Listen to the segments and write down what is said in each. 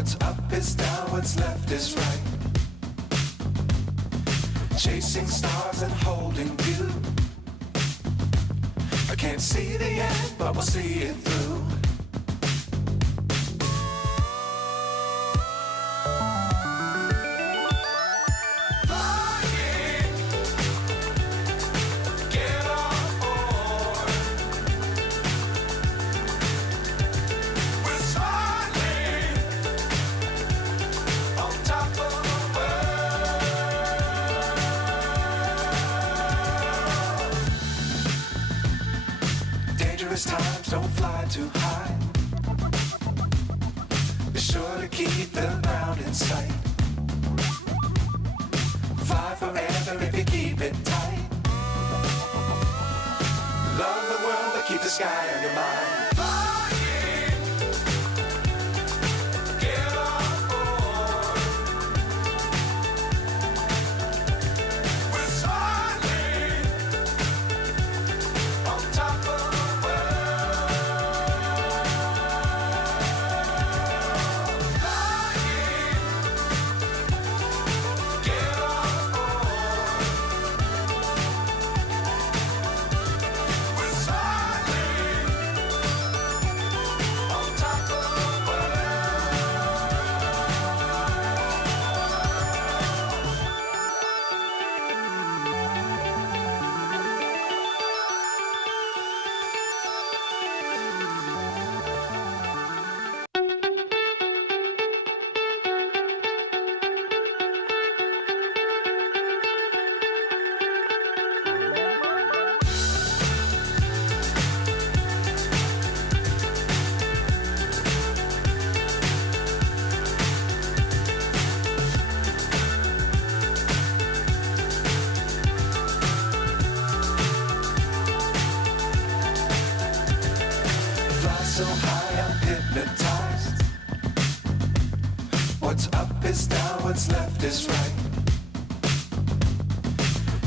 What's up is down, what's left is right. Chasing stars and holding you. I can't see the end, but we'll see it through. Times don't fly too high. Be sure to keep the ground in sight. Fly forever if you keep it tight. Love the world but keep the sky on your mind. So high I'm hypnotized. What's up is down, what's left is right.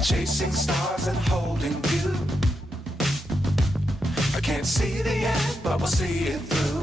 Chasing stars and holding you. I can't see the end, but we'll see it through.